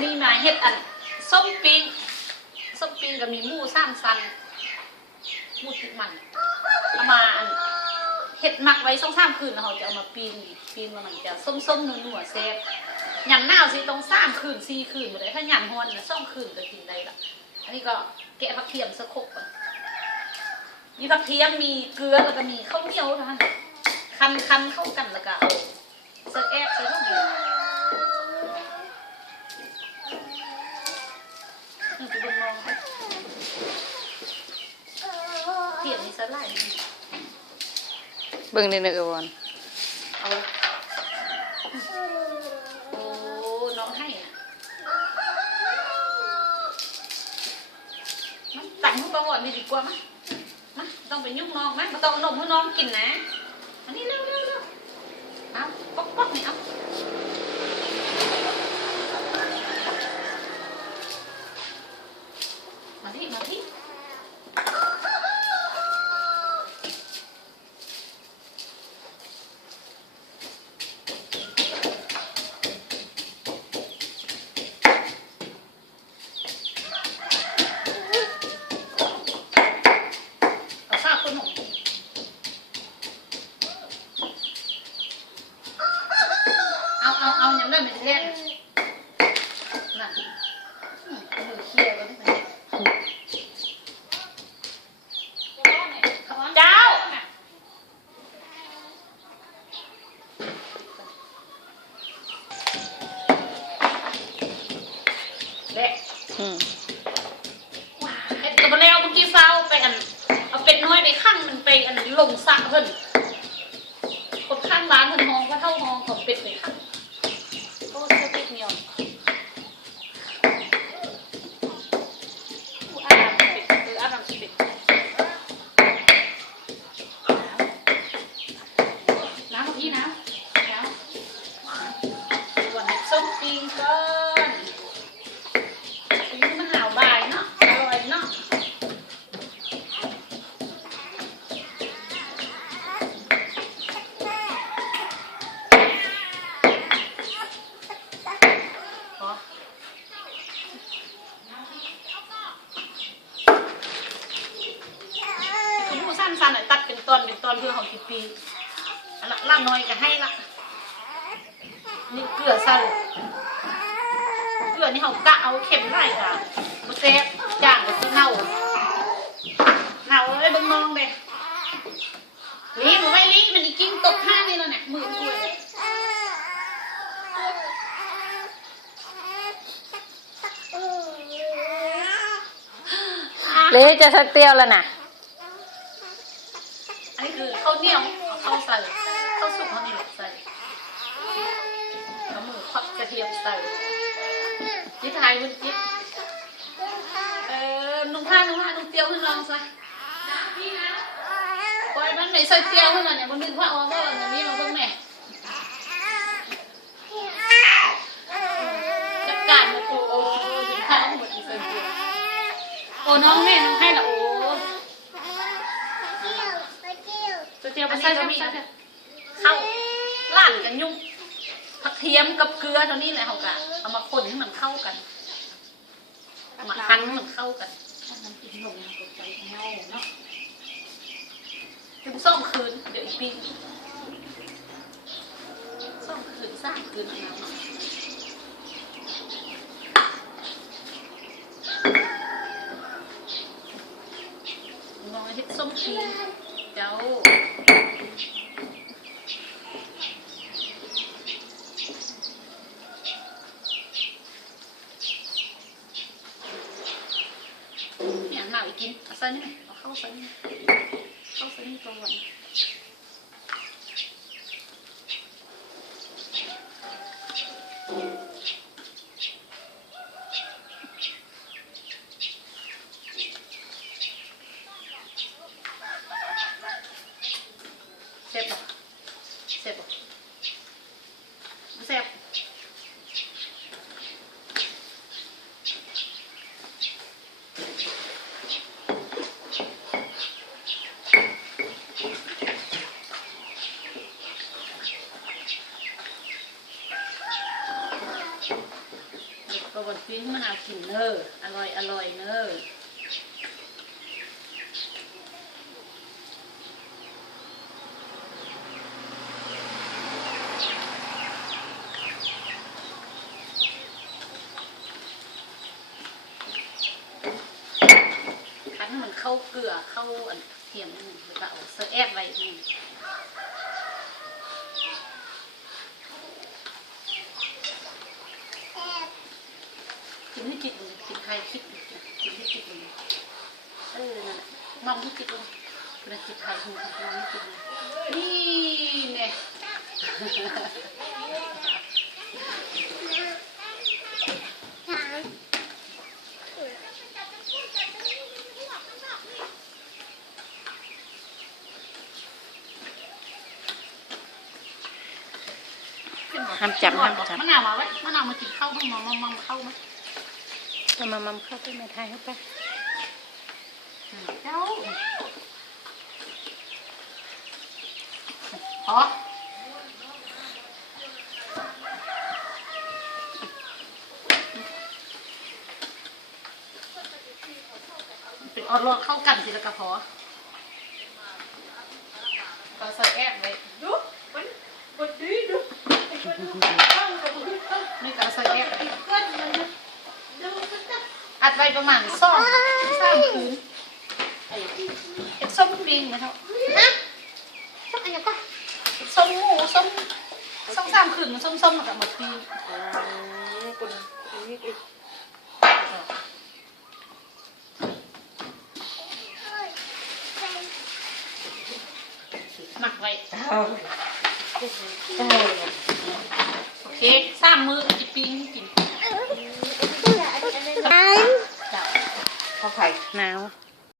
มีมาเฮ็ดอันส้มปิงส้มปิงก็มีหมูสามสันหมูติดมันเอามาอันเฮ็ดหมักไว้สองสามคืนแล้วเราจะเอามาปิ้งอีกปิ้งแล้วมันจะส้มๆนัวๆแซ่บยำหนาวสิต้องสามคืนสี่คืนบ่ได้ถ้าหยำฮ้อนนะสองคืนก็กินได้ละอันนี้ก็แกะผักเทียมสักครกก่อนมีผักเทียมมีเกลือแล้วก็มีข้าวเหนียวท่านั้นคันคันเข้ากันแล้วก็เอาเสิร์ฟแอบใส่ลงไป อืมไปเบิ่งน้องค่ะเปลี่ยนนี่ซะหลายนี่ เบิ่งในเนื้อวอนเอาโอ้น้องให้อะมันตังค์ประวัตินี่ดีกว่ามั้ยมาต้องไปยุ่งน้องมั้ยมาต้องเอานมให้น้องกินนะอันนี้เร็วเร็วเร็วเอาป๊อกป๊อกนี่เอามาที่มาที่ เอาข้าวคนหนุ่มเอาเอาเอายังได้ไม่เล่นนั่นอืมเอามือเคลียร์กันได้ไหมเจ้า เละอืมเฮ็ดกับมาแล้วเมื่อกี้ฟ้าวไปอัน เอาเป็ดน้อยไปข้างมันไปอันลงสระเพิ่นข้างร้านเพิ่นห้องว่าเท่าห้องของเป็ดไปข้างโอ้เจ้าเป็ดเหนียวอู้อาดำเป็ดเอออาดำเป็ดน้ำเมื่อกี้น้ำน้ำส่วนส้มปีงก่อนปีงมันหาวบายเนาะอร่อยเนาะ พอคือผู้สั้นๆหน่อยตัดเป็นตอนเป็นตอนเพื่อของกิน ปีอันละล่างน้อยก็ให้ละนี่เกลือใส่เกลือนี่เขากะเอาเข็มไล่ค่ะบุเซฟย่างก็คือเน่าเน่าเลยบึงมองเลยลีมันไม่ลีมันอีกิ้งตกห้านี่แล้วเนี่ยมือมันด้วยเละจะสักเตี้ยวแล้วนะ นนี้คือข้าวเหนียวข้าวใส่ข้าวสุกข้าวเหนียวใส่เอามือควักกระเทียมใส่ยิทยคุณจิ๊บเออนุ่งผ้านุ่งผ้านุ่งเตียวขึ้นลองซะปล่อยมันไม่ใส่เตียวขึ้นมาเนี่ยมันดึงผ้าออกก็อย่างนี้มาเพิ่งแม่จัดการมาโอ้ถึงข้าวหมดอีกใส่เตียวโอ้น้องแม่น้องให้ละโอ้ตัวเตี ยวไปใส่ก็มีเข้าล้านกันยุ่งผักเทียมกับเกลือเท่านี้แหละเขากะเอามาคนให้มันเข้ากันเอามาคั้นให้มันเข้ากันมันกินหนมตกใจเงาเนาะถึงซ่อมคืนเดี๋ยวอีกปีซ่อมคืนสร้างคืนเอาน้ำมองเห็ดส้มปี เจ้าอย่างหนาว บบ่แซ่บบ่บ่แซ่บก็วันปิ้งมาหากินเนออร่อยอร่อยเนอ คั้นมันเข้าเกลือเข้าเทียมนึงแล้วก็เอาเสื้อแอบไว้นี่กินให้จิตลงจิตใครคิดอยู่นะกินให้จิตลงเออนั่นแหละมองให้จิตลงเป็นจิตไทยหูมองให้จิตลงนี่เนี่ยขึ้นบอก ห้ามจับห้ามจับมะนาวมาไว้มะนาวมากินข้าวบ้างมามามามเข้าไหมเอามามัมเข้าไปในไทยเข้าไปเจ้าพอเป็นออดรอดเข้ากันสิแล้วก็พอก็ใส่แอบไว้ ดูมันมันดีดูไอ้คนดูข้างกับมือข้าง นี่ก็ใส่แอบไว้ ก้นมันนะดูมันจะ อัด ไว้ประมาณสองสามคืนเห็ดส้มปิงไหมเท่าฮะส้มอะไรก็ส้มหมูส้มส้มสามคืนส้มส้มๆแล้วกับหมดปีคนนี้อีกหมักไว้เอาโอเคสามมือก็จะปิ้ง ให้